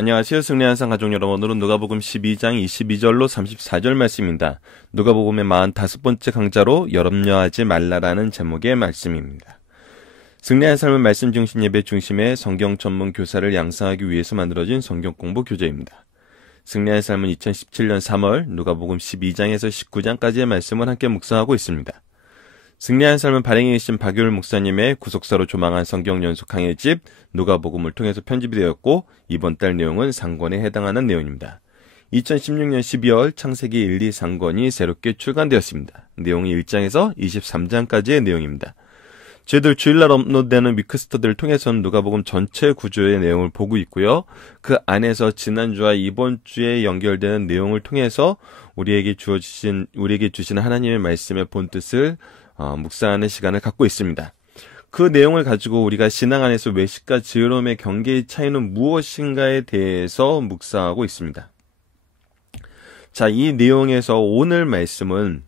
안녕하세요. 승리한 상 가족 여러분. 오늘은 누가복음 12장 22절로 34절 말씀입니다. 누가복음의 45번째 강좌로 염려하지 말라라는 제목의 말씀입니다. 승리한 삶의 말씀 중심 예배 중심의 성경 전문 교사를 양성하기 위해서 만들어진 성경 공부 교재입니다. 승리한 삶은 2017년 3월 누가복음 12장에서 19장까지의 말씀을 함께 묵상하고 있습니다. 승리한 삶은 발행에 계신 박유일 목사님의 구속사로 조망한 성경 연수 강해집 누가복음을 통해서 편집이 되었고 이번 달 내용은 상권에 해당하는 내용입니다. 2016년 12월 창세기 1, 2 상권이 새롭게 출간되었습니다. 내용이 1장에서 23장까지의 내용입니다. 저희들 주일날 업로드되는 위크스터들을 통해서는 누가복음 전체 구조의 내용을 보고 있고요. 그 안에서 지난주와 이번 주에 연결되는 내용을 통해서 우리에게 주시는 하나님의 말씀의 본뜻을 묵상하는 시간을 갖고 있습니다. 그 내용을 가지고 우리가 신앙 안에서 외식과 지혜로움의 경계의 차이는 무엇인가에 대해서 묵상하고 있습니다. 자, 이 내용에서 오늘 말씀은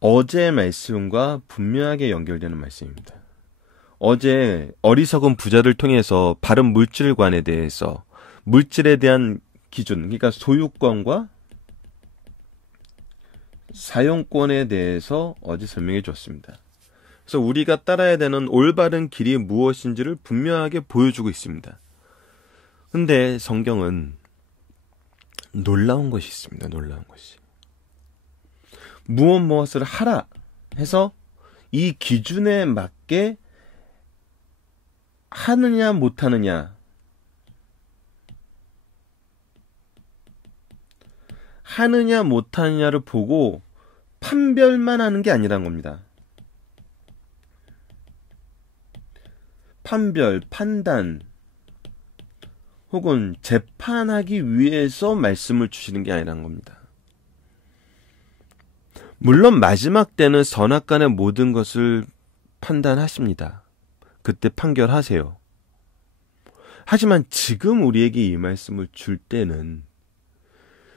어제 말씀과 분명하게 연결되는 말씀입니다. 어제 어리석은 부자를 통해서 바른 물질관에 대해서 물질에 대한 기준, 그러니까 소유권과 사용권에 대해서 어제 설명해 줬습니다. 그래서 우리가 따라야 되는 올바른 길이 무엇인지를 분명하게 보여주고 있습니다. 근데 성경은 놀라운 것이 있습니다. 놀라운 것이. 무엇을 하라 해서 이 기준에 맞게 하느냐 못하느냐, 하느냐 못하느냐를 보고 판별만 하는 게 아니란 겁니다. 판별, 판단 혹은 재판하기 위해서 말씀을 주시는 게 아니란 겁니다. 물론 마지막 때는 선악간의 모든 것을 판단하십니다. 그때 판결하세요. 하지만 지금 우리에게 이 말씀을 줄 때는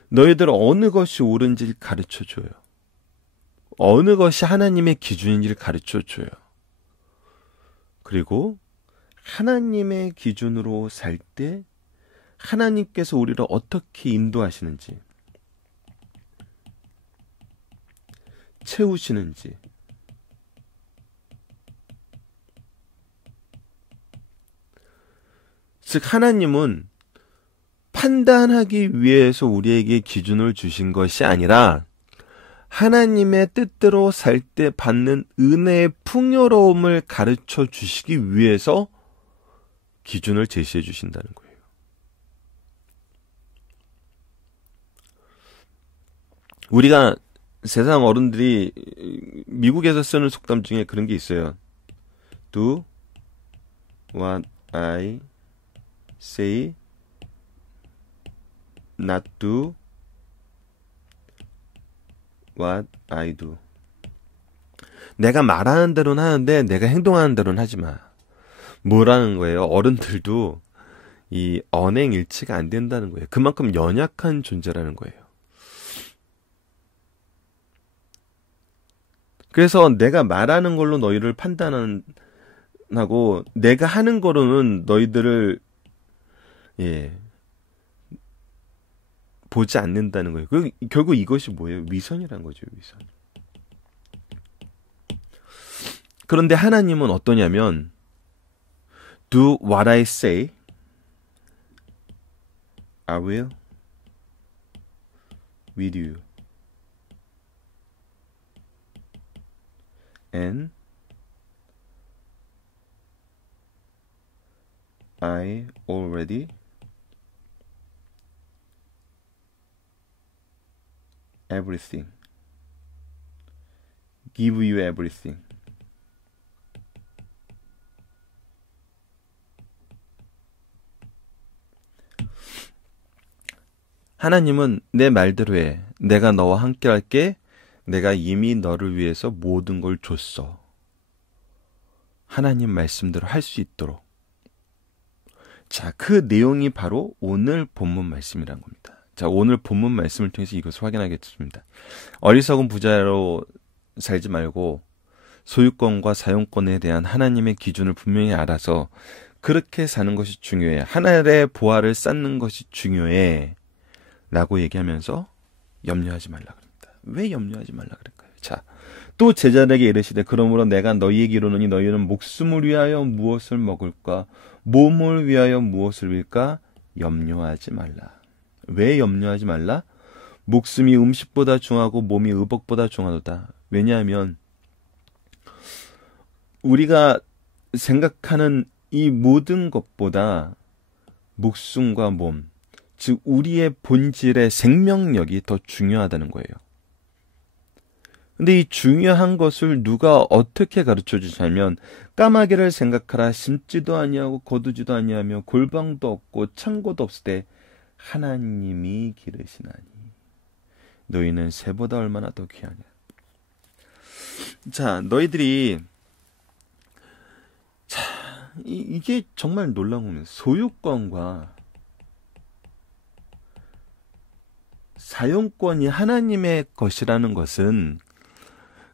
너희들 어느 것이 옳은지를 가르쳐줘요. 어느 것이 하나님의 기준인지를 가르쳐줘요. 그리고 하나님의 기준으로 살 때 하나님께서 우리를 어떻게 인도하시는지, 채우시는지, 즉 하나님은 판단하기 위해서 우리에게 기준을 주신 것이 아니라 하나님의 뜻대로 살 때 받는 은혜의 풍요로움을 가르쳐 주시기 위해서 기준을 제시해 주신다는 거예요. 우리가 세상 어른들이 미국에서 쓰는 속담 중에 그런 게 있어요. Do what I say, not do what I do. 내가 말하는 대로는 하는데 내가 행동하는 대로는 하지 마. 뭐라는 거예요? 어른들도 이 언행일치가 안 된다는 거예요. 그만큼 연약한 존재라는 거예요. 그래서 내가 말하는 걸로 너희를 판단하고 내가 하는 거로는 너희들을 보지 않는다는 거예요. 결국 이것이 뭐예요? 위선이란 거죠. 위선. 그런데 하나님은 어떠냐면 Do what I say, I will with you. And I already everything. Give you everything. 하나님은 내 말대로 해. 내가 너와 함께 할게. 내가 이미 너를 위해서 모든 걸 줬어. 하나님 말씀대로 할 수 있도록. 자, 그 내용이 바로 오늘 본문 말씀이란 겁니다. 자, 오늘 본문 말씀을 통해서 이것을 확인하겠습니다. 어리석은 부자로 살지 말고 소유권과 사용권에 대한 하나님의 기준을 분명히 알아서 그렇게 사는 것이 중요해. 하늘의 보화를 쌓는 것이 중요해. 라고 얘기하면서 염려하지 말라 그럽니다. 왜 염려하지 말라 그럴까요? 자, 또 제자들에게 이르시되 그러므로 내가 너희에게 이르노니 너희는 목숨을 위하여 무엇을 먹을까? 몸을 위하여 무엇을 빌까? 염려하지 말라. 왜 염려하지 말라? 목숨이 음식보다 중하고 몸이 의복보다 중하도다. 왜냐하면 우리가 생각하는 이 모든 것보다 목숨과 몸, 즉 우리의 본질의 생명력이 더 중요하다는 거예요. 근데 이 중요한 것을 누가 어떻게 가르쳐 주냐면 까마귀를 생각하라 심지도 아니하고 거두지도 아니하며 골방도 없고 창고도 없을 때 하나님이 기르시나니 너희는 새보다 얼마나 더 귀하냐. 자, 너희들이 이게 정말 놀라운 겁니다. 소유권과 사용권이 하나님의 것이라는 것은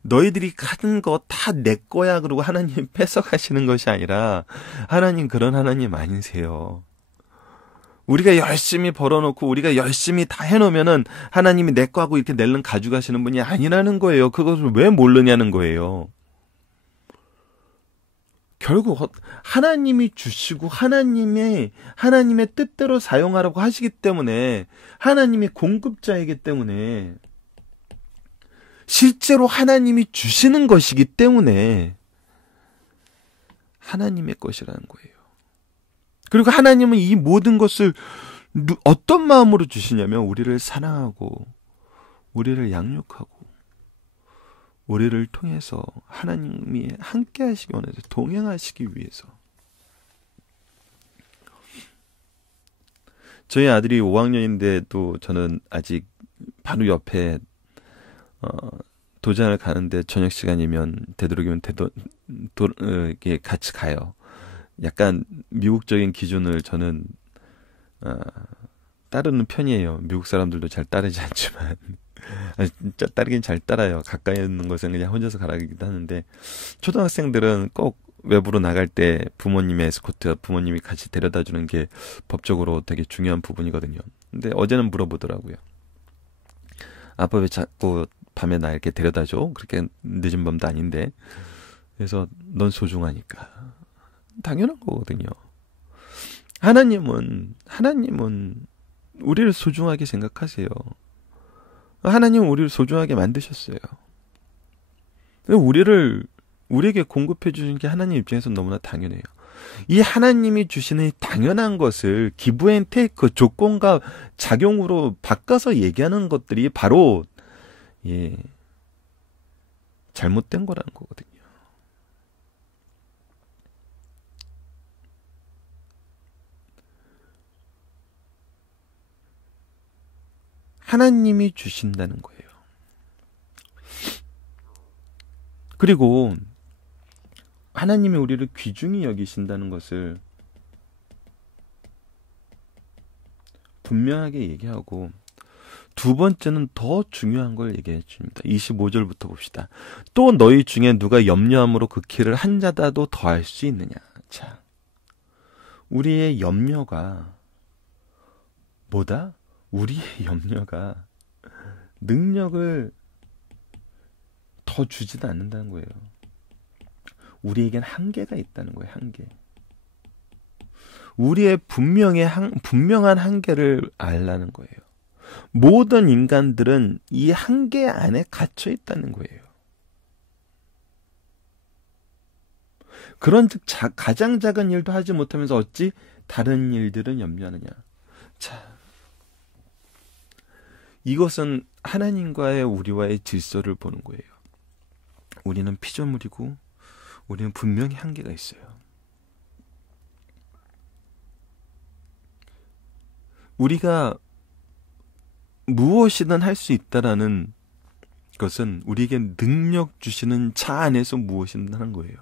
너희들이 가진 거 다 내 거야 그러고 하나님 뺏어가시는 것이 아니라 하나님 그런 하나님 아니세요. 우리가 열심히 벌어놓고 우리가 열심히 다 해놓으면은 하나님이 내 거 하고 이렇게 낼름 가져가시는 분이 아니라는 거예요. 그것을 왜 모르냐는 거예요. 결국 하나님이 주시고 하나님의 뜻대로 사용하라고 하시기 때문에 하나님이 공급자이기 때문에 실제로 하나님이 주시는 것이기 때문에 하나님의 것이라는 거예요. 그리고 하나님은 이 모든 것을 어떤 마음으로 주시냐면 우리를 사랑하고 우리를 양육하고 우리를 통해서 하나님이 함께 하시기 원해서 동행하시기 위해서. 저희 아들이 5학년인데도 저는 아직 바로 옆에 도장을 가는데 저녁 시간이면 되도록이면 이렇게 같이 가요. 약간 미국적인 기준을 저는 따르는 편이에요. 미국 사람들도 잘 따르지 않지만 진짜 따르긴 잘 따라요. 가까이 있는 것은 그냥 혼자서 가라기도 하는데 초등학생들은 꼭 외부로 나갈 때 부모님의 에스코트, 부모님이 같이 데려다 주는 게 법적으로 되게 중요한 부분이거든요. 근데 어제는 물어보더라고요. 아빠 왜 자꾸 밤에 나 이렇게 데려다 줘? 그렇게 늦은 밤도 아닌데. 그래서 넌 소중하니까. 당연한 거거든요. 하나님은 우리를 소중하게 생각하세요. 하나님은 우리를 소중하게 만드셨어요. 우리에게 공급해 주신 게 하나님 입장에서 너무나 당연해요. 이 하나님이 주시는 당연한 것을 기브 앤 테이크 조건과 작용으로 바꿔서 얘기하는 것들이 바로 잘못된 거라는 거거든요. 하나님이 주신다는 거예요. 그리고 하나님이 우리를 귀중히 여기신다는 것을 분명하게 얘기하고 두 번째는 더 중요한 걸 얘기해 줍니다. 25절부터 봅시다. 또 너희 중에 누가 염려함으로 그 길을 한 자다도 더할 수 있느냐. 자, 우리의 염려가 뭐다? 우리의 염려가 능력을 더 주지도 않는다는 거예요. 우리에겐 한계가 있다는 거예요. 한계. 우리의 분명한 한계를 알라는 거예요. 모든 인간들은 이 한계 안에 갇혀 있다는 거예요. 그런즉 가장 작은 일도 하지 못하면서 어찌 다른 일들은 염려하느냐. 자, 이것은 하나님과의 우리와의 질서를 보는 거예요. 우리는 피조물이고 우리는 분명히 한계가 있어요. 우리가 무엇이든 할 수 있다라는 것은 우리에게 능력 주시는 자 안에서 무엇이든 하는 거예요.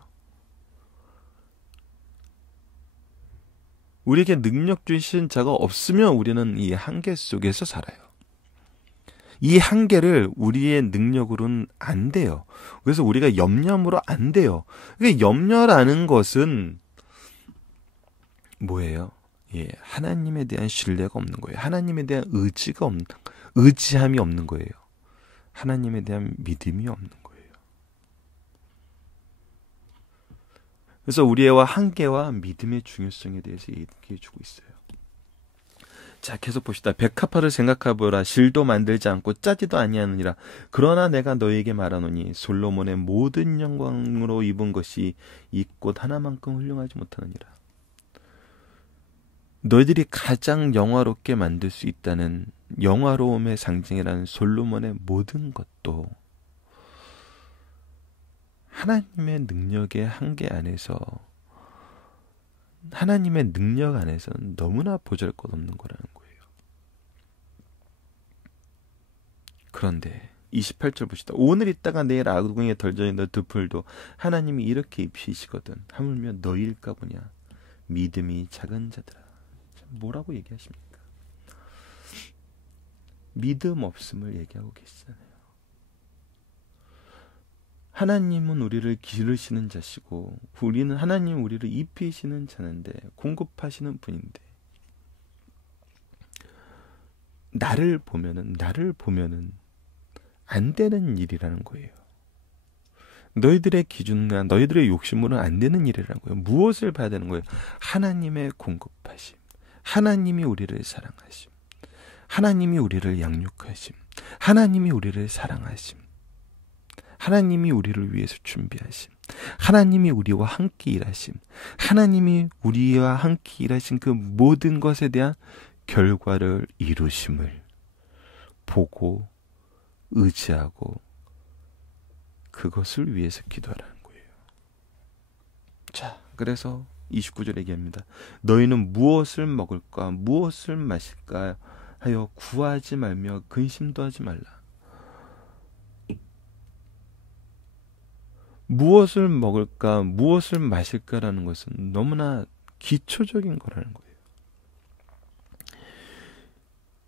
우리에게 능력 주신 자가 없으면 우리는 이 한계 속에서 살아요. 이 한계를 우리의 능력으로는 안 돼요. 그래서 우리가 염려함으로 안 돼요. 그러니까 염려라는 것은 뭐예요? 예, 하나님에 대한 신뢰가 없는 거예요. 하나님에 대한 의지함이 없는 거예요. 하나님에 대한 믿음이 없는 거예요. 그래서 우리와 한계와 믿음의 중요성에 대해서 얘기해 주고 있어요. 자, 계속 봅시다. 백합화를 생각하보라. 실도 만들지 않고 짜지도 아니하느니라. 그러나 내가 너에게 말하노니 솔로몬의 모든 영광으로 입은 것이 이 꽃 하나만큼 훌륭하지 못하느니라. 너희들이 가장 영화롭게 만들 수 있다는 영화로움의 상징이라는 솔로몬의 모든 것도 하나님의 능력의 한계 안에서, 하나님의 능력 안에서는 너무나 보잘것없는 거라는 거예요. 그런데 28절 봅시다. 오늘 있다가 내일 아궁이에 덜져 있는 두 풀도 하나님이 이렇게 입히시거든. 하물며 너희일까 보냐. 믿음이 작은 자들아. 뭐라고 얘기하십니까? 믿음 없음을 얘기하고 계시잖아요. 하나님은 우리를 기르시는 자시고 하나님 우리를 입히시는 자인데, 공급하시는 분인데, 나를 보면은 안 되는 일이라는 거예요. 너희들의 기준과 너희들의 욕심으로는 안 되는 일이라는 거예요. 무엇을 봐야 되는 거예요? 하나님의 공급하심, 하나님이 우리를 사랑하심, 하나님이 우리를 양육하심, 하나님이 우리를 사랑하심, 하나님이 우리를 위해서 준비하심, 하나님이 우리와 함께 일하심, 하나님이 우리와 함께 일하신 그 모든 것에 대한 결과를 이루심을 보고 의지하고 그것을 위해서 기도하라는 거예요. 자, 그래서 29절 얘기합니다. 너희는 무엇을 먹을까 무엇을 마실까 하여 구하지 말며 근심도 하지 말라. 무엇을 먹을까 무엇을 마실까라는 것은 너무나 기초적인 거라는 거예요.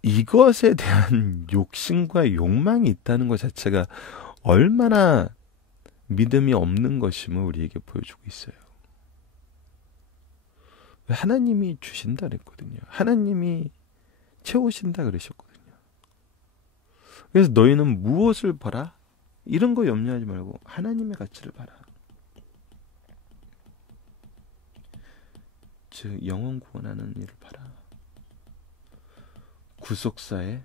이것에 대한 욕심과 욕망이 있다는 것 자체가 얼마나 믿음이 없는 것임을 우리에게 보여주고 있어요. 하나님이 주신다 그랬거든요. 하나님이 채우신다 그러셨거든요. 그래서 너희는 무엇을 봐라? 이런 거 염려하지 말고 하나님의 가치를 봐라. 즉 영혼 구원하는 일을 봐라. 구속사에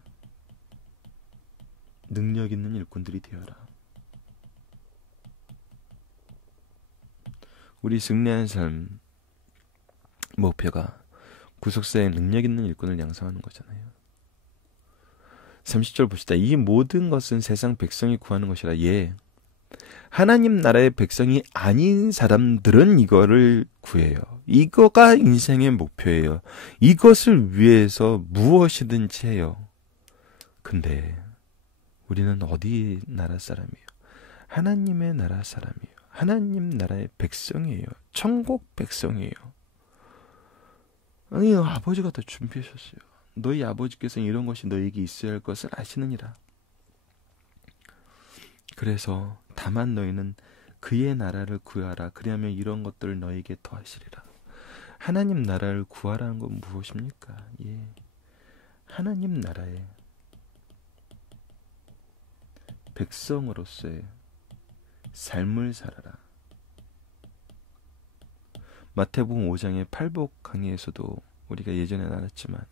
능력 있는 일꾼들이 되어라. 우리 승리한 삶 목표가 구속사에 능력 있는 일꾼을 양성하는 거잖아요. 30절 봅시다. 이 모든 것은 세상 백성이 구하는 것이라. 예, 하나님 나라의 백성이 아닌 사람들은 이거를 구해요. 이거가 인생의 목표예요. 이것을 위해서 무엇이든지 해요. 근데 우리는 어디 나라 사람이에요? 하나님의 나라 사람이에요. 하나님 나라의 백성이에요. 천국 백성이에요. 아니, 아버지가 다 준비하셨어요. 너희 아버지께서는 이런 것이 너에게 있어야 할 것을 아시느니라. 그래서 다만 너희는 그의 나라를 구하라. 그리하면 이런 것들을 너에게 더하시리라. 하나님 나라를 구하라는 건 무엇입니까? 예, 하나님 나라의 백성으로서의 삶을 살아라. 마태복음 5장의 팔복 강의에서도 우리가 예전에 나눴지만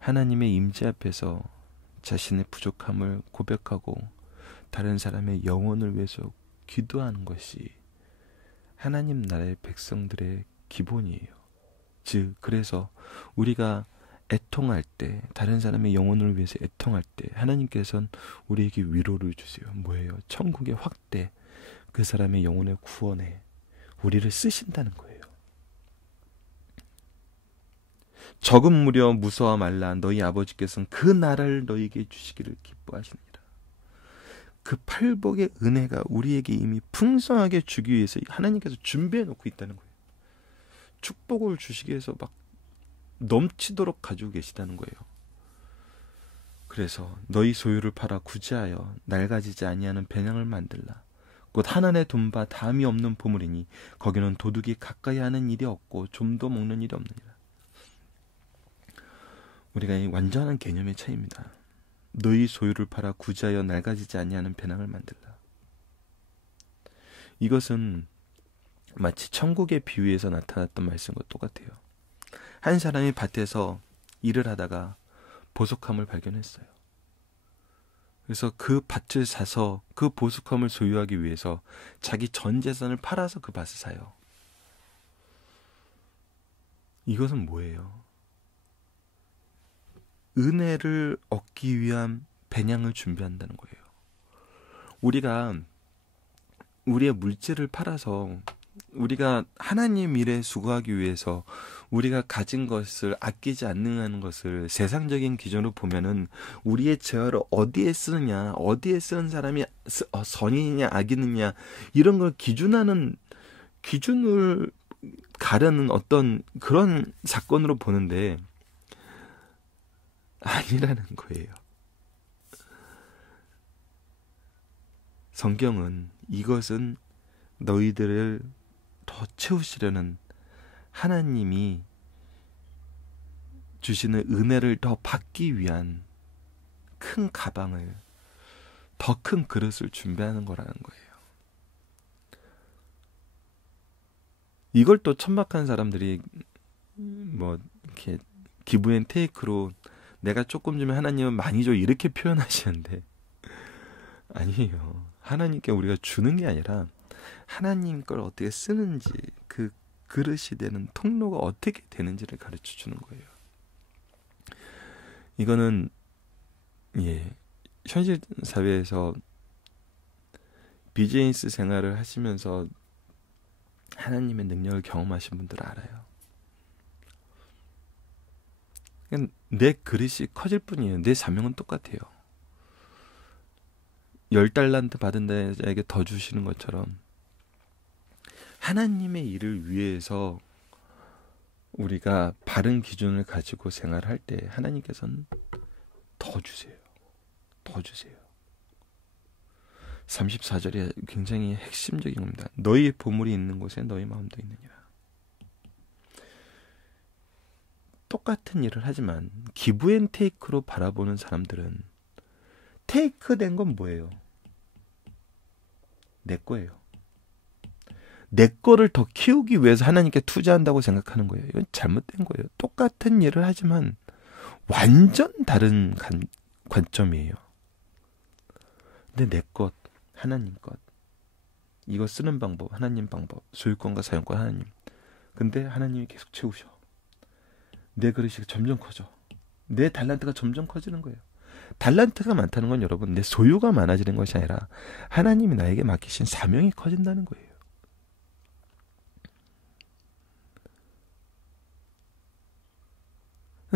하나님의 임재 앞에서 자신의 부족함을 고백하고 다른 사람의 영혼을 위해서 기도하는 것이 하나님 나라의 백성들의 기본이에요. 즉, 그래서 우리가 애통할 때, 다른 사람의 영혼을 위해서 애통할 때 하나님께서는 우리에게 위로를 주세요. 뭐예요? 천국의 확대, 그 사람의 영혼의 구원에 우리를 쓰신다는 거예요. 적은 무려 무서워 말라. 너희 아버지께서는 그 나라를 너희에게 주시기를 기뻐하시느니라. 그 팔복의 은혜가 우리에게 이미 풍성하게 주기 위해서 하나님께서 준비해 놓고 있다는 거예요. 축복을 주시기 위해서 막 넘치도록 가지고 계시다는 거예요. 그래서 너희 소유를 팔아 구제하여 낡아지지 아니하는 배낭을 만들라. 곧 하늘에 둔 바 다음이 없는 보물이니 거기는 도둑이 가까이 하는 일이 없고 좀도 먹는 일이 없느니라. 우리가 이 완전한 개념의 차이입니다. 너희 소유를 팔아 구제하여 낡아지지 아니하는 배낭을 만들라. 이것은 마치 천국의 비유에서 나타났던 말씀과 똑같아요. 한 사람이 밭에서 일을 하다가 보석함을 발견했어요. 그래서 그 밭을 사서 그 보석함을 소유하기 위해서 자기 전 재산을 팔아서 그 밭을 사요. 이것은 뭐예요? 은혜를 얻기 위한 배낭을 준비한다는 거예요. 우리가 우리의 물질을 팔아서 우리가 하나님 일에 수고하기 위해서 우리가 가진 것을 아끼지 않는 것을 세상적인 기준으로 보면은 우리의 재화를 어디에 쓰느냐, 어디에 쓰는 사람이 선이냐 악이느냐 이런 걸 기준을 가르는 어떤 그런 사건으로 보는데 아니라는 거예요. 성경은 이것은 너희들을 더 채우시려는 하나님이 주시는 은혜를 더 받기 위한 큰 가방을, 더 큰 그릇을 준비하는 거라는 거예요. 이걸 또 천박한 사람들이 뭐 이렇게 기브 앤 테이크로 내가 조금 주면 하나님은 많이 줘 이렇게 표현하시는데 아니에요. 하나님께 우리가 주는 게 아니라 하나님 걸 어떻게 쓰는지 그 그릇이 되는 통로가 어떻게 되는지를 가르쳐 주는 거예요. 이거는 현실 사회에서 비즈니스 생활을 하시면서 하나님의 능력을 경험하신 분들 알아요. 내 그릇이 커질 뿐이에요. 내 사명은 똑같아요. 10달란트 받은 자에게 더 주시는 것처럼 하나님의 일을 위해서 우리가 바른 기준을 가지고 생활할 때 하나님께서는 더 주세요. 더 주세요. 34절이 굉장히 핵심적인 겁니다. 너희의 보물이 있는 곳에 너희 마음도 있느니라. 똑같은 일을 하지만 기브 앤 테이크로 바라보는 사람들은 테이크 된 건 뭐예요? 내 거예요. 내 거를 더 키우기 위해서 하나님께 투자한다고 생각하는 거예요. 이건 잘못된 거예요. 똑같은 일을 하지만 완전 다른 관점이에요. 근데 내 것, 하나님 것, 이거 쓰는 방법, 하나님 방법, 소유권과 사용권 하나님. 근데 하나님이 계속 채우셔. 내 그릇이 점점 커져. 내 달란트가 점점 커지는 거예요. 달란트가 많다는 건 여러분 내 소유가 많아지는 것이 아니라 하나님이 나에게 맡기신 사명이 커진다는 거예요.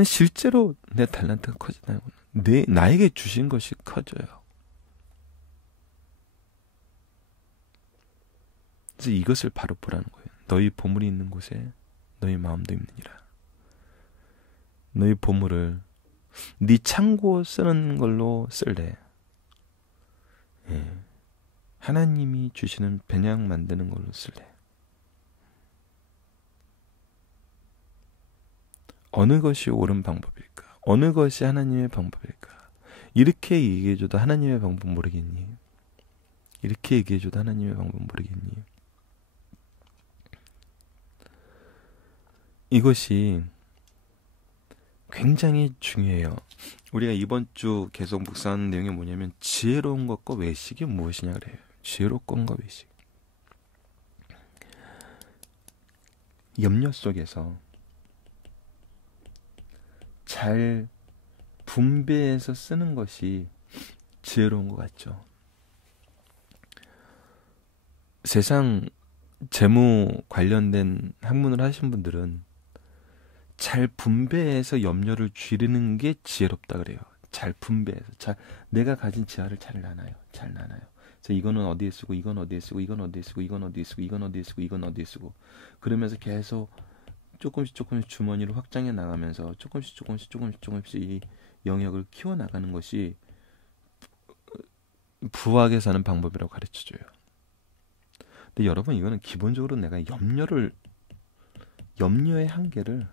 실제로 내 달란트가 커진다는 건 나에게 주신 것이 커져요. 그래서 이것을 바로 보라는 거예요. 너희 보물이 있는 곳에 너희 마음도 있느니라. 너희 보물을 네 창고 쓰는 걸로 쓸래. 하나님이 주시는 배낭 만드는 걸로 쓸래. 어느 것이 옳은 방법일까? 어느 것이 하나님의 방법일까? 이렇게 얘기해줘도 하나님의 방법 모르겠니? 이렇게 얘기해줘도 하나님의 방법 모르겠니? 이것이 굉장히 중요해요. 우리가 이번 주 계속 묵상하는 내용이 뭐냐면 지혜로운 것과 외식이 무엇이냐 그래요. 지혜로운 것과 외식. 염려 속에서 잘 분배해서 쓰는 것이 지혜로운 것 같죠. 세상 재무 관련된 학문을 하신 분들은 잘 분배해서 염려를 줄이는 게 지혜롭다 그래요. 잘 분배해서 내가 가진 재화를 잘 나눠요. 그래서 이거는 어디에 쓰고 이건 어디에 쓰고 이건 어디에 쓰고 이건 어디에 쓰고 이건 어디에 쓰고 이건 어디에 쓰고 그러면서 계속 조금씩 주머니를 확장해 나가면서 조금씩 이 영역을 키워 나가는 것이 부하게 사는 방법이라고 가르쳐줘요. 근데 여러분, 이거는 기본적으로 내가 염려의 한계를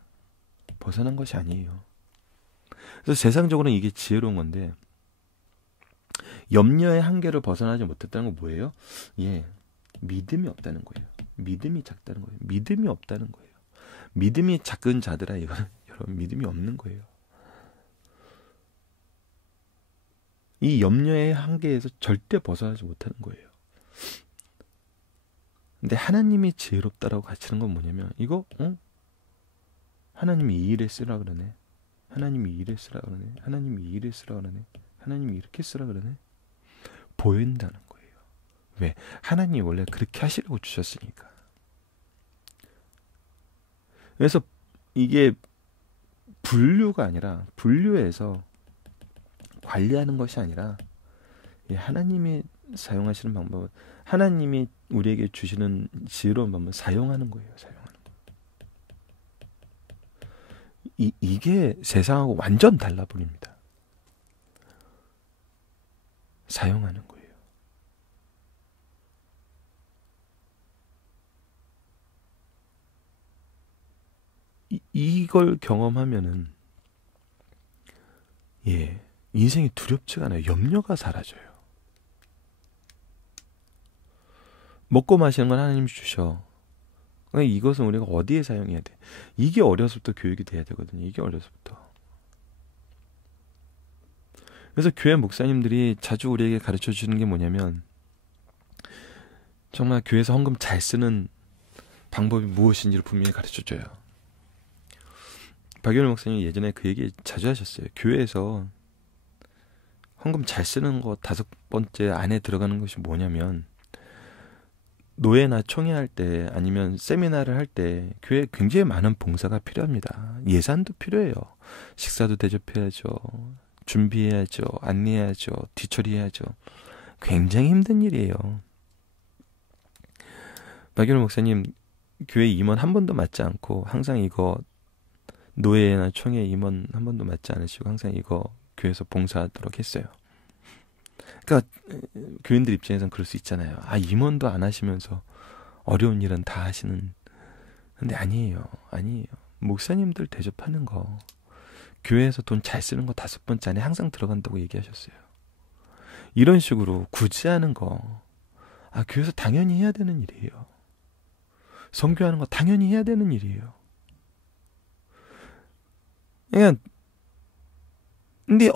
벗어난 것이 아니에요. 그래서 세상적으로는 이게 지혜로운 건데, 염려의 한계를 벗어나지 못했다는 건 뭐예요? 예, 믿음이 없다는 거예요. 믿음이 작다는 거예요. 믿음이 없다는 거예요. 믿음이 작은 자들아, 이거는 여러분 믿음이 없는 거예요. 이 염려의 한계에서 절대 벗어나지 못하는 거예요. 근데 하나님이 지혜롭다라고 가르치는 건 뭐냐면, 이거 하나님이 이 일에 쓰라 그러네. 하나님이 이 일에 쓰라 그러네. 하나님이 이 일에 쓰라 그러네. 하나님이 이렇게 쓰라 그러네. 보인다는 거예요. 왜? 하나님이 원래 그렇게 하시려고 주셨으니까. 그래서 이게 분류가 아니라, 분류해서 관리하는 것이 아니라, 하나님이 사용하시는 방법은, 하나님이 우리에게 주시는 지혜로운 방법을 사용하는 거예요. 사용하는 거. 이게 세상하고 완전 달라버립니다. 사용하는 거예요. 이걸 경험하면은, 인생이 두렵지가 않아요. 염려가 사라져요. 먹고 마시는 건 하나님이 주셔. 그러니까 이것은 우리가 어디에 사용해야 돼? 이게 어려서부터 교육이 돼야 되거든요. 이게 어려서부터. 그래서 교회 목사님들이 자주 우리에게 가르쳐 주는 게 뭐냐면, 정말 교회에서 헌금 잘 쓰는 방법이 무엇인지를 분명히 가르쳐 줘요. 박연우 목사님이 예전에 그 얘기 자주 하셨어요. 교회에서 헌금 잘 쓰는 거 5번째 안에 들어가는 것이 뭐냐면, 노예나 총회할 때, 아니면 세미나를 할 때 교회에 굉장히 많은 봉사가 필요합니다. 예산도 필요해요. 식사도 대접해야죠. 준비해야죠. 안내해야죠. 뒤처리해야죠. 굉장히 힘든 일이에요. 박윤호 목사님 교회 임원 한 번도 맡지 않고, 항상 이거 노예나 총회 임원 한 번도 맡지 않으시고 항상 이거 교회에서 봉사하도록 했어요. 그러니까 교인들 입장에서는 그럴 수 있잖아요. 임원도 안 하시면서 어려운 일은 다 하시는. 근데 아니에요. 목사님들 대접하는 거, 교회에서 돈 잘 쓰는 거 5번째 안에 항상 들어간다고 얘기하셨어요. 이런 식으로 구제하는 거, 교회에서 당연히 해야 되는 일이에요. 선교하는 거 당연히 해야 되는 일이에요. 그러니까 근데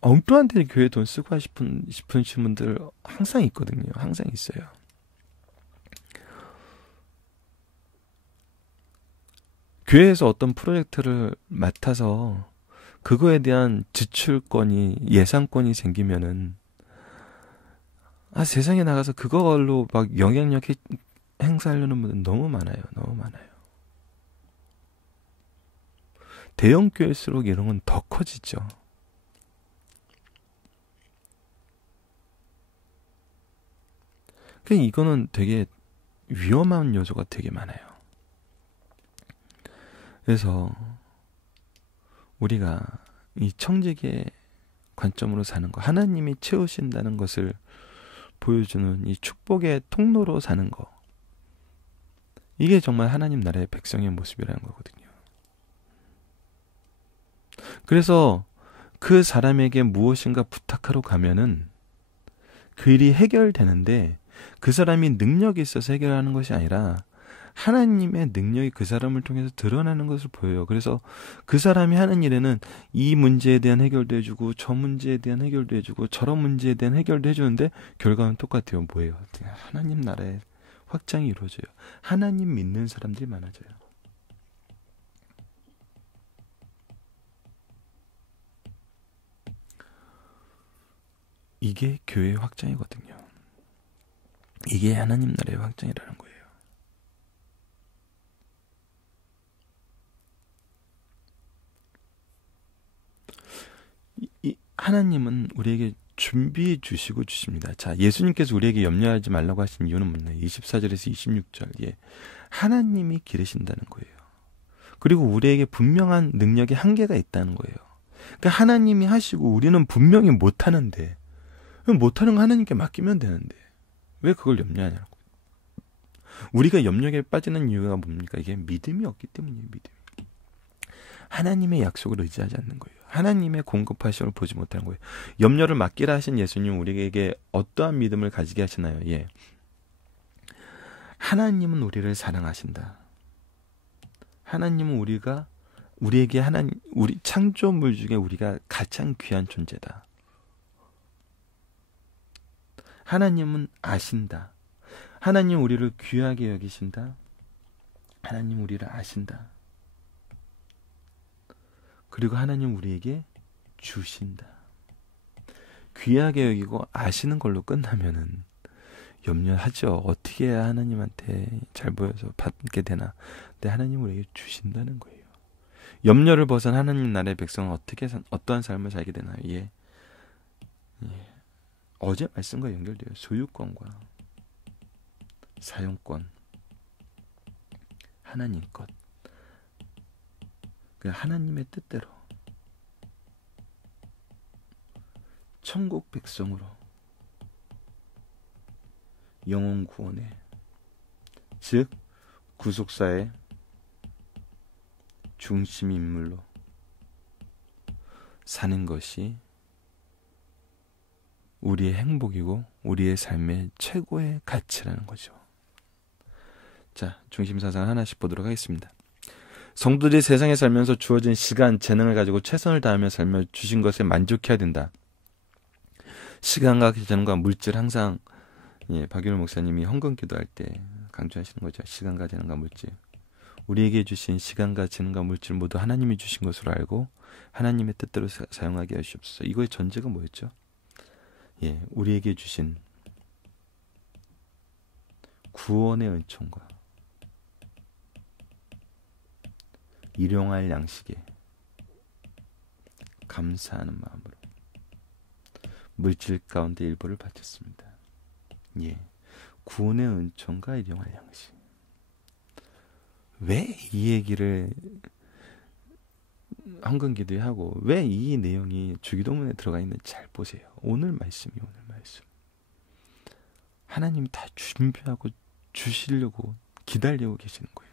엉뚱한데 교회 돈 쓰고 싶으신 분들 항상 있거든요. 항상 있어요. 교회에서 어떤 프로젝트를 맡아서 그거에 대한 지출권이, 예산권이 생기면은 세상에 나가서 그걸로 막 영향력 행사하려는 분들 너무 많아요. 너무 많아요. 대형 교회일수록 이런 건 더 커지죠. 그러니까 이거는 되게 위험한 요소가 되게 많아요. 그래서 우리가 이 청지기의 관점으로 사는 거, 하나님이 채우신다는 것을 보여주는 이 축복의 통로로 사는 거, 이게 정말 하나님 나라의 백성의 모습이라는 거거든요. 그래서 그 사람에게 무엇인가 부탁하러 가면은 그 일이 해결되는데, 그 사람이 능력이 있어서 해결하는 것이 아니라 하나님의 능력이 그 사람을 통해서 드러나는 것을 보여요. 그래서 그 사람이 하는 일에는 이 문제에 대한 해결도 해주고, 저 문제에 대한 해결도 해주고, 저런 문제에 대한 해결도 해주는데 결과는 똑같아요. 뭐예요? 하나님 나라의 확장이 이루어져요. 하나님 믿는 사람들이 많아져요. 이게 교회의 확장이거든요. 이게 하나님 나라의 확장이라는 거예요. 하나님은 우리에게 준비해 주시고 주십니다. 자, 예수님께서 우리에게 염려하지 말라고 하신 이유는 뭐냐? 24절에서 26절. 하나님이 기르신다는 거예요. 그리고 우리에게 분명한 능력의 한계가 있다는 거예요. 그러니까 하나님이 하시고 우리는 분명히 못하는데, 못하는 거 하나님께 맡기면 되는데 왜 그걸 염려하냐고. 우리가 염려에 빠지는 이유가 뭡니까? 이게 믿음이 없기 때문이에요. 믿음이. 하나님의 약속을 의지하지 않는 거예요. 하나님의 공급하심을 보지 못하는 거예요. 염려를 맡기라 하신 예수님 우리에게 어떠한 믿음을 가지게 하시나요? 예. 하나님은 우리를 사랑하신다. 하나님은 우리에게 우리 창조물 중에 우리가 가장 귀한 존재다. 하나님은 아신다. 하나님 우리를 귀하게 여기신다. 하나님 우리를 아신다. 그리고 하나님 우리에게 주신다. 귀하게 여기고 아시는 걸로 끝나면은 염려하죠. 어떻게 해야 하나님한테 잘 보여서 받게 되나. 근데 하나님 우리에게 주신다는 거예요. 염려를 벗은 하나님 나라의 백성은 어떠한 삶을 살게 되나요? 예. 어제 말씀과 연결돼요. 소유권과 사용권, 하나님 것. 하나님의 뜻대로 천국 백성으로 영혼 구원에, 즉 구속사의 중심 인물로 사는 것이 우리의 행복이고 우리의 삶의 최고의 가치라는 거죠. 자, 중심사상 하나씩 보도록 하겠습니다. 성도들이 세상에 살면서 주어진 시간, 재능을 가지고 최선을 다하며 살며 주신 것에 만족해야 된다. 시간과 재능과 물질, 항상 박윤호 목사님이 헌금 기도할 때 강조하시는 거죠. 시간과 재능과 물질. 우리에게 주신 시간과 재능과 물질 모두 하나님이 주신 것으로 알고 하나님의 뜻대로 사용하게 하시옵소서. 이거의 전제가 뭐였죠? 우리에게 주신 구원의 은총과 일용할 양식에 감사하는 마음으로 물질 가운데 일부를 바쳤습니다. 구원의 은총과 일용할 양식. 왜 이 얘기를 헌금 기도에 하고 왜 이 내용이 주기도문에 들어가 있는지 잘 보세요. 오늘 말씀. 하나님이 다 준비하고 주시려고 기다리고 계시는 거예요.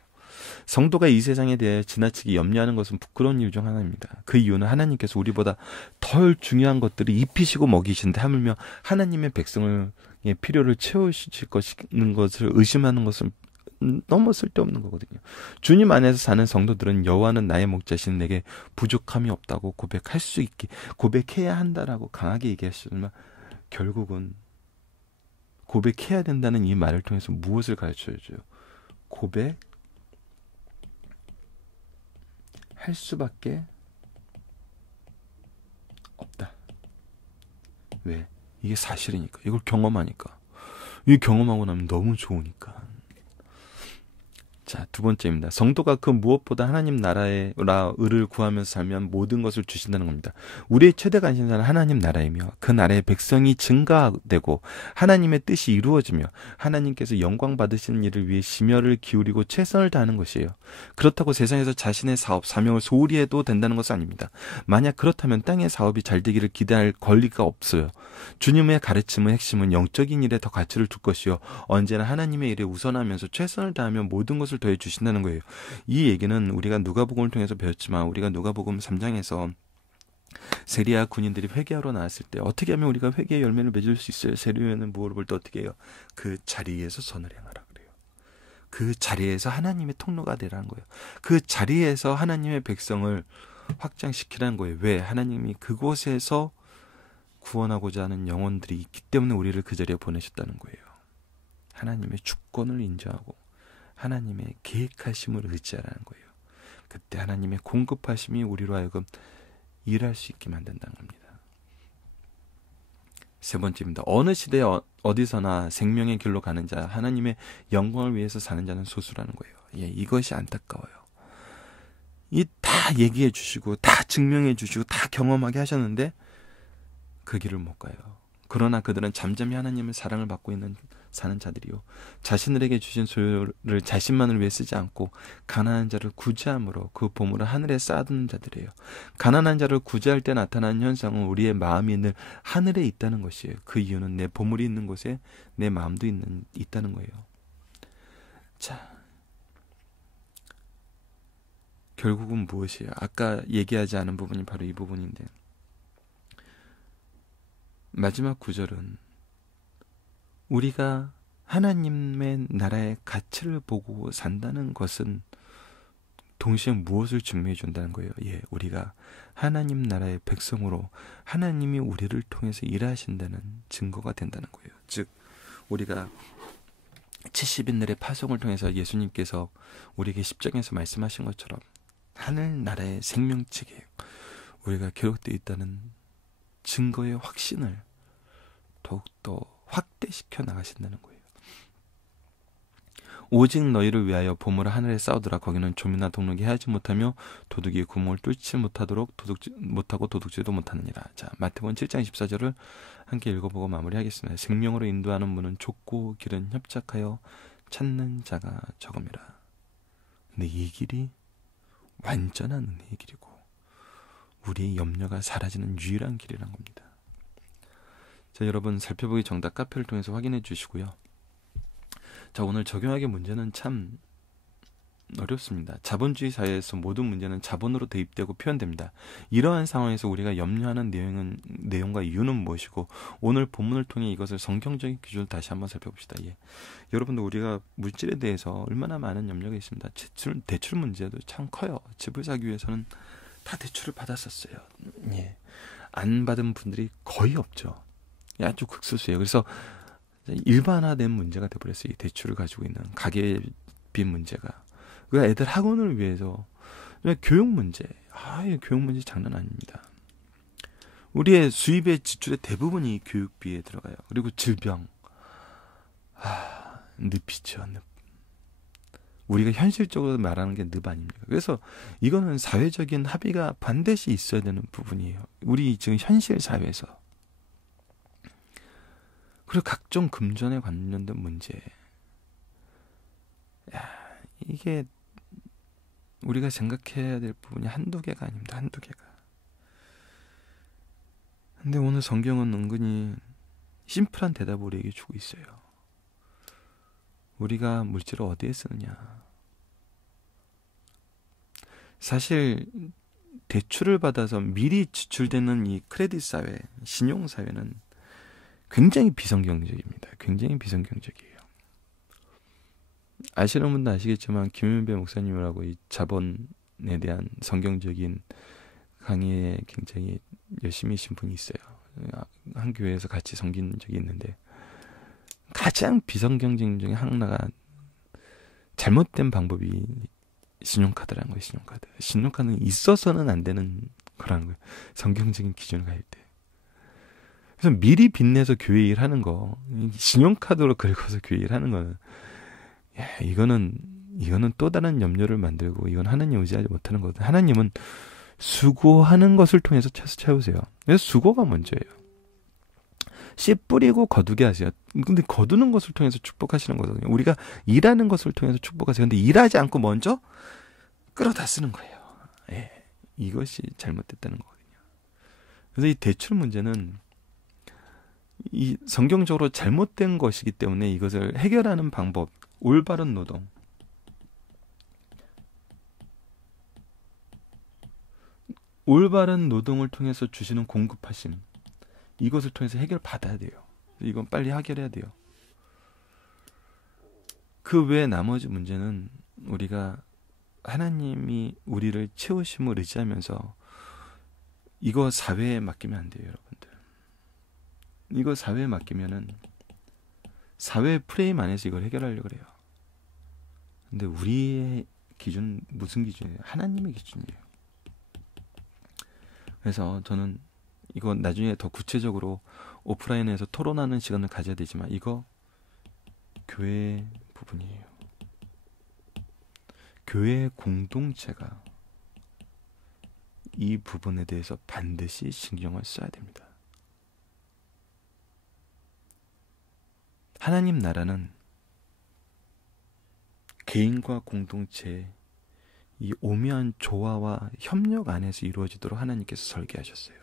성도가 이 세상에 대해 지나치게 염려하는 것은 부끄러운 이유 중 하나입니다. 그 이유는 하나님께서 우리보다 덜 중요한 것들을 입히시고 먹이신데 하물며 하나님의 백성의 필요를 채우실 것을 의심하는 것은 너무 쓸데없는 거거든요. 주님 안에서 사는 성도들은 여호와는 나의 목자신 내게 부족함이 없다고 고백해야 한다라고 강하게 얘기하시지만 결국은 고백해야 된다는 이 말을 통해서 무엇을 가르쳐줘요? 고백할 수밖에 없다. 왜? 이게 사실이니까. 이걸 경험하니까. 이 경험하고 나면 너무 좋으니까. 자, 두 번째입니다. 성도가 그 무엇보다 하나님 나라의 의를 구하면서 살면 모든 것을 주신다는 겁니다. 우리의 최대 관심사는 하나님 나라이며 그 나라의 백성이 증가되고 하나님의 뜻이 이루어지며 하나님께서 영광 받으시는 일을 위해 심혈을 기울이고 최선을 다하는 것이에요. 그렇다고 세상에서 자신의 사업, 사명을 소홀히 해도 된다는 것은 아닙니다. 만약 그렇다면 땅의 사업이 잘 되기를 기대할 권리가 없어요. 주님의 가르침의 핵심은 영적인 일에 더 가치를 둘 것이요 언제나 하나님의 일에 우선하면서 최선을 다하면 모든 것을 더해 주신다는 거예요. 이 얘기는 우리가 누가복음을 통해서 배웠지만 우리가 누가복음 3장에서 세리야 군인들이 회개하러 나왔을 때 어떻게 하면 우리가 회개의 열매를 맺을 수 있어요? 세리야는 무엇을 볼 때 어떻게 해요? 그 자리에서 선을 행하라 그래요. 그 자리에서 하나님의 통로가 되라는 거예요. 그 자리에서 하나님의 백성을 확장시키라는 거예요. 왜? 하나님이 그곳에서 구원하고자 하는 영혼들이 있기 때문에 우리를 그 자리에 보내셨다는 거예요. 하나님의 주권을 인정하고 하나님의 계획하심을 의지하라는 거예요. 그때 하나님의 공급하심이 우리로 하여금 일할 수 있게 만든다는 겁니다. 세 번째입니다. 어느 시대에 어디서나 생명의 길로 가는 자, 하나님의 영광을 위해서 사는 자는 소수라는 거예요. 이것이 안타까워요. 이 다 얘기해 주시고 다 증명해 주시고 다 경험하게 하셨는데 그 길을 못 가요. 그러나 그들은 잠잠히 하나님의 사랑을 받고 사는 자들이요. 자신들에게 주신 소유를 자신만을 위해 쓰지 않고 가난한 자를 구제함으로 그 보물을 하늘에 쌓아두는 자들이에요. 가난한 자를 구제할 때 나타나는 현상은 우리의 마음이 늘 하늘에 있다는 것이에요. 그 이유는 내 보물이 있는 곳에 내 마음도 있다는 거예요. 자, 결국은 무엇이에요? 아까 얘기하지 않은 부분이 바로 이 부분인데, 마지막 구절은 우리가 하나님의 나라의 가치를 보고 산다는 것은 동시에 무엇을 증명해 준다는 거예요? 예, 우리가 하나님 나라의 백성으로 하나님이 우리를 통해서 일하신다는 증거가 된다는 거예요. 즉, 우리가 70인들의 파송을 통해서 예수님께서 우리에게 십자가에서 말씀하신 것처럼 하늘나라의 생명책에 우리가 기록되어 있다는 증거의 확신을 더욱더 확대시켜 나가신다는 거예요. 오직 너희를 위하여 보물을 하늘에 쌓으더라. 거기는 좀이나 동록이 하지 못하며 도둑이 구멍을 뚫지 못하도록 못하고 도둑질도 못하느니라. 자, 마태복음 7장 14절을 함께 읽어보고 마무리하겠습니다. 생명으로 인도하는 문은 좁고 길은 협착하여 찾는 자가 적음이라. 근데 이 길이 완전한 은혜의 길이고 우리의 염려가 사라지는 유일한 길이란 겁니다. 자, 여러분 살펴보기 정답 카페를 통해서 확인해 주시고요. 자, 오늘 적용하기 문제는 참 어렵습니다. 자본주의 사회에서 모든 문제는 자본으로 대입되고 표현됩니다. 이러한 상황에서 우리가 염려하는 내용과 이유는 무엇이고, 오늘 본문을 통해 이것을 성경적인 기준을 다시 한번 살펴봅시다. 예. 여러분들, 우리가 물질에 대해서 얼마나 많은 염려가 있습니다. 대출 문제도 참 커요. 집을 사기 위해서는 다 대출을 받았었어요. 예. 안 받은 분들이 거의 없죠. 아주 극소수예요. 그래서 일반화된 문제가 되어버렸어요. 이 대출을 가지고 있는 가계비 문제가. 그 애들 학원을 위해서 교육 문제, 교육 문제 장난 아닙니다. 우리의 수입의 지출의 대부분이 교육비에 들어가요. 그리고 질병, 늪이죠. 늪. 우리가 현실적으로 말하는 게 늪 아닙니까? 그래서 이거는 사회적인 합의가 반드시 있어야 되는 부분이에요. 우리 지금 현실 사회에서. 그리고 각종 금전에 관련된 문제. 이게 우리가 생각해야 될 부분이 한두 개가 아닙니다. 한두 개가. 근데 오늘 성경은 은근히 심플한 대답을 우리에게 주고 있어요. 우리가 물질을 어디에 쓰느냐. 사실 대출을 받아서 미리 지출되는 이 크레딧 사회, 신용 사회는 굉장히 비성경적입니다. 굉장히 비성경적이에요. 아시는 분도 아시겠지만 김윤배 목사님이라고 이 자본에 대한 성경적인 강의에 굉장히 열심히 하신 분이 있어요. 한 교회에서 같이 섬긴 적이 있는데, 가장 비성경적인 중에 하나가 잘못된 방법이 신용카드라는 거예요. 신용카드는 있어서는 안 되는 거라는 거예요. 성경적인 기준을 가질 때. 그래서 미리 빚내서 교회 일하는 거, 신용카드로 긁어서 교회 일하는 거는, 이거는 또 다른 염려를 만들고, 이건 하나님 의지하지 못하는 거거든요. 하나님은 수고하는 것을 통해서 채우세요. 그래서 수고가 먼저예요. 씨 뿌리고 거두게 하세요. 근데 거두는 것을 통해서 축복하시는 거거든요. 우리가 일하는 것을 통해서 축복하세요. 근데 일하지 않고 먼저 끌어다 쓰는 거예요. 이것이 잘못됐다는 거거든요. 그래서 이 대출 문제는 이 성경적으로 잘못된 것이기 때문에 이것을 해결하는 방법, 올바른 노동. 올바른 노동을 통해서 주시는 공급하심. 이것을 통해서 해결받아야 돼요. 이건 빨리 해결해야 돼요. 그 외에 나머지 문제는 우리가 하나님이 우리를 채우심을 의지하면서 이거 사회에 맡기면 안 돼요, 여러분들. 이거 사회에 맡기면은 사회 프레임 안에서 이걸 해결하려고 그래요. 근데 우리의 기준, 무슨 기준이에요? 하나님의 기준이에요. 그래서 저는 이거 나중에 더 구체적으로 오프라인에서 토론하는 시간을 가져야 되지만, 이거 교회 부분이에요. 교회 공동체가 이 부분에 대해서 반드시 신경을 써야 됩니다. 하나님 나라는 개인과 공동체의 이 오묘한 조화와 협력 안에서 이루어지도록 하나님께서 설계하셨어요.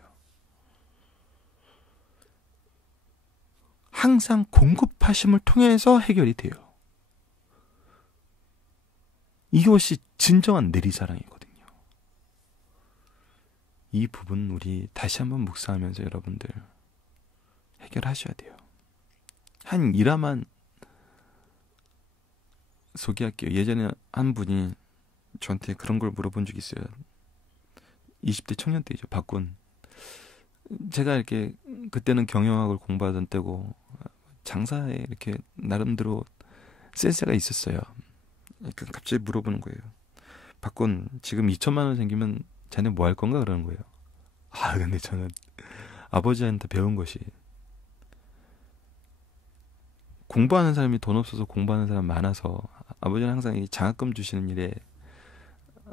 항상 공급하심을 통해서 해결이 돼요. 이것이 진정한 내리사랑이거든요. 이 부분 우리 다시 한번 묵상하면서 여러분들 해결하셔야 돼요. 한 일화만 소개할게요. 예전에 한 분이 저한테 그런 걸 물어본 적이 있어요. 20대 청년 때이죠. 박군. 제가 이렇게 그때는 경영학을 공부하던 때고 장사에 이렇게 나름대로 센스가 있었어요. 갑자기 물어보는 거예요. 박군, 지금 2천만 원 생기면 자네 뭐 할 건가? 그러는 거예요. 근데 저는 아버지한테 배운 것이, 공부하는 사람이 돈 없어서 공부하는 사람 많아서 아버지는 항상 이 장학금 주시는 일에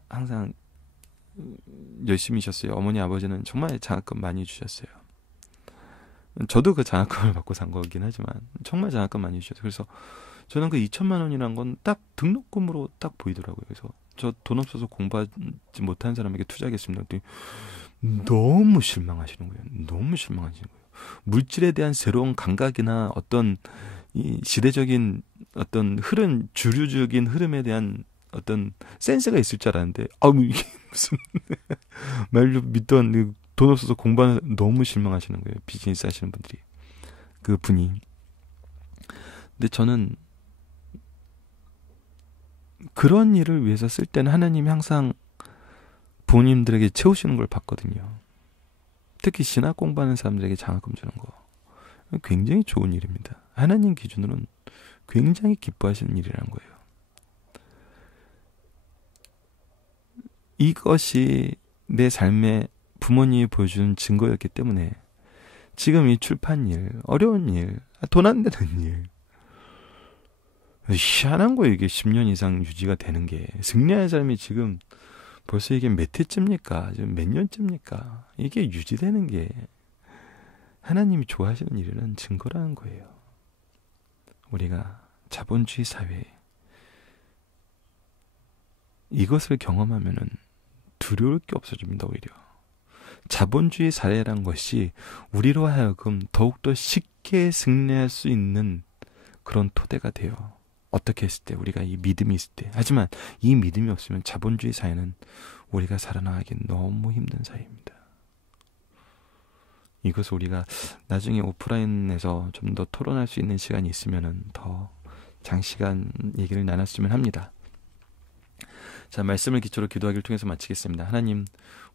항상 열심히셨어요. 어머니 아버지는 정말 장학금 많이 주셨어요. 저도 그 장학금을 받고 산 거긴 하지만 정말 장학금 많이 주셨어요. 그래서 저는 그 2천만 원이란 건 딱 등록금으로 딱 보이더라고요. 그래서 저 돈 없어서 공부하지 못하는 사람에게 투자하겠습니다. 너무 실망하시는 거예요. 너무 실망하시는 거예요. 물질에 대한 새로운 감각이나 어떤 이 시대적인 어떤 흐름, 주류적인 흐름에 대한 어떤 센스가 있을 줄 알았는데, 이게 무슨 말로 믿던 돈 없어서 공부하는, 너무 실망하시는 거예요. 비즈니스 하시는 분들이. 그 분이. 근데 저는 그런 일을 위해서 쓸 때는 하나님이 항상 부모님들에게 채우시는 걸 봤거든요. 특히 신학 공부하는 사람들에게 장학금 주는 거. 굉장히 좋은 일입니다. 하나님 기준으로는 굉장히 기뻐하시는 일이라는 거예요. 이것이 내 삶에 부모님이 보여주는 증거였기 때문에 지금 이 출판일, 어려운 일, 돈 안 되는 일, 희한한 거예요. 이게 10년 이상 유지가 되는 게. 승리하는 사람이 지금 벌써 이게 몇 회째입니까? 지금 몇 년째입니까? 이게 유지되는 게 하나님이 좋아하시는 일이라는 증거라는 거예요. 우리가 자본주의 사회에 이것을 경험하면은 두려울 게 없어집니다. 오히려 자본주의 사회란 것이 우리로 하여금 더욱더 쉽게 승리할 수 있는 그런 토대가 돼요. 어떻게 했을 때, 우리가 이 믿음이 있을 때. 하지만 이 믿음이 없으면 자본주의 사회는 우리가 살아나가기 너무 힘든 사회입니다. 이것을 우리가 나중에 오프라인에서 좀 더 토론할 수 있는 시간이 있으면은 더 장시간 얘기를 나눴으면 합니다. 자, 말씀을 기초로 기도하기를 통해서 마치겠습니다. 하나님,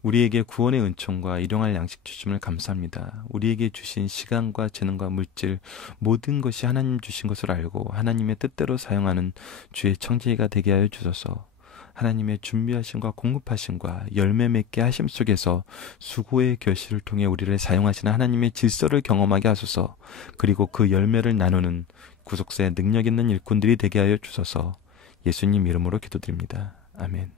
우리에게 구원의 은총과 일용할 양식 주심을 감사합니다. 우리에게 주신 시간과 재능과 물질, 모든 것이 하나님 주신 것을 알고 하나님의 뜻대로 사용하는 주의 청지기가 되게 하여 주소서. 하나님의 준비하심과 공급하심과 열매 맺게 하심 속에서 수고의 결실을 통해 우리를 사용하시는 하나님의 질서를 경험하게 하소서. 그리고 그 열매를 나누는 구속사의 능력 있는 일꾼들이 되게 하여 주소서. 예수님 이름으로 기도드립니다. 아멘.